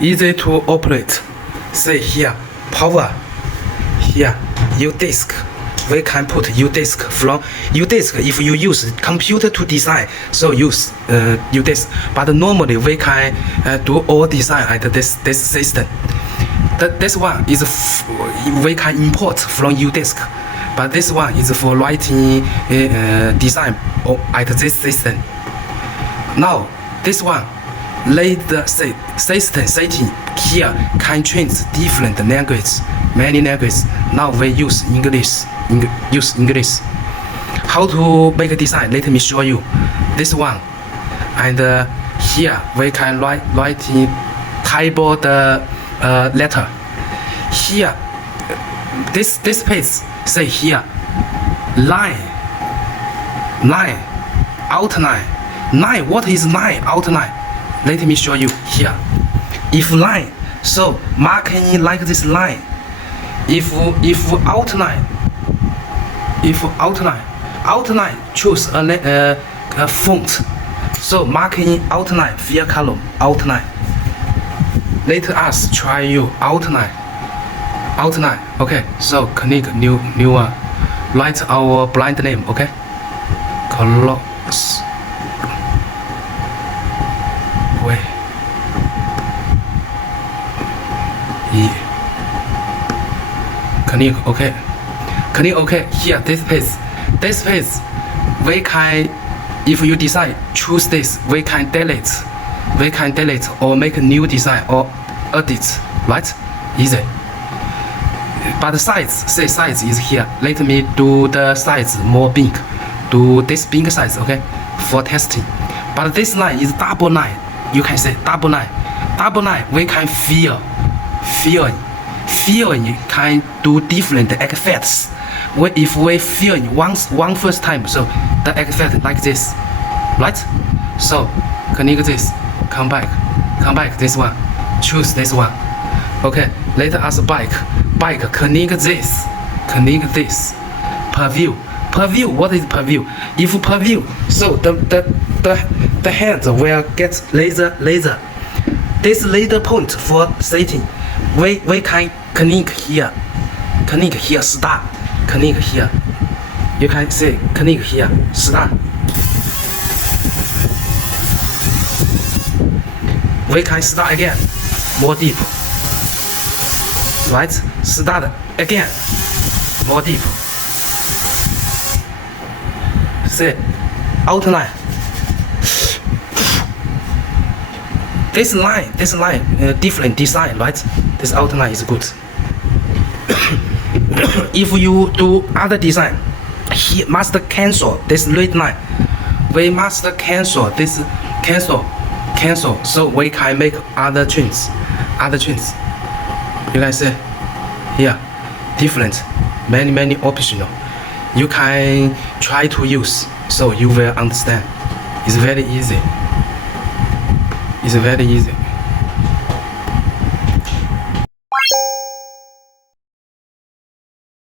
Easy to operate. See here, power. Here, U disk. We can put U disk from U disk. If you use computer to design, so use U disk. But normally we can do all design at this system. This one is we can import from U disk, but this one is for writing design at this system. Now this one, let the system setting here can change different languages, many languages. Now we use English. How to make a design? Let me show you. This one, and here we can write in keyboard letter. Here, this page say here line, outline. Line, what is line? Outline. Let me show you here. If line, so marking like this line. If outline, choose a font. So marking outline, via column, outline. Let us try you outline. Okay, so click new one. Write our brand name. Okay, CrossWay. Click OK. Click OK. Here, this page, we can, if you decide choose this, we can delete or make a new design or edit, right? Easy. But the size is here. Let me do the size more big. Do this big size, okay, for testing. But this line is double line. You can say double line. Double line, we can fill can do different effects. If we fill in one first time, so the effect like this, right? So click this, come back this one, choose this one. Okay, let us back, click this, preview. What is preview? If preview, so the hand will get laser. This laser point for setting. We can click here, start. Click here. You can say click here, start. We can start again, more deep. Right? Start again, more deep. Say outline. This line, different design, right? This outline is good. If you do other design, he must cancel this red line. We must cancel this, cancel. So we can make other changes. You can see here, different, many optional. You can try to use, so you will understand. It's very easy.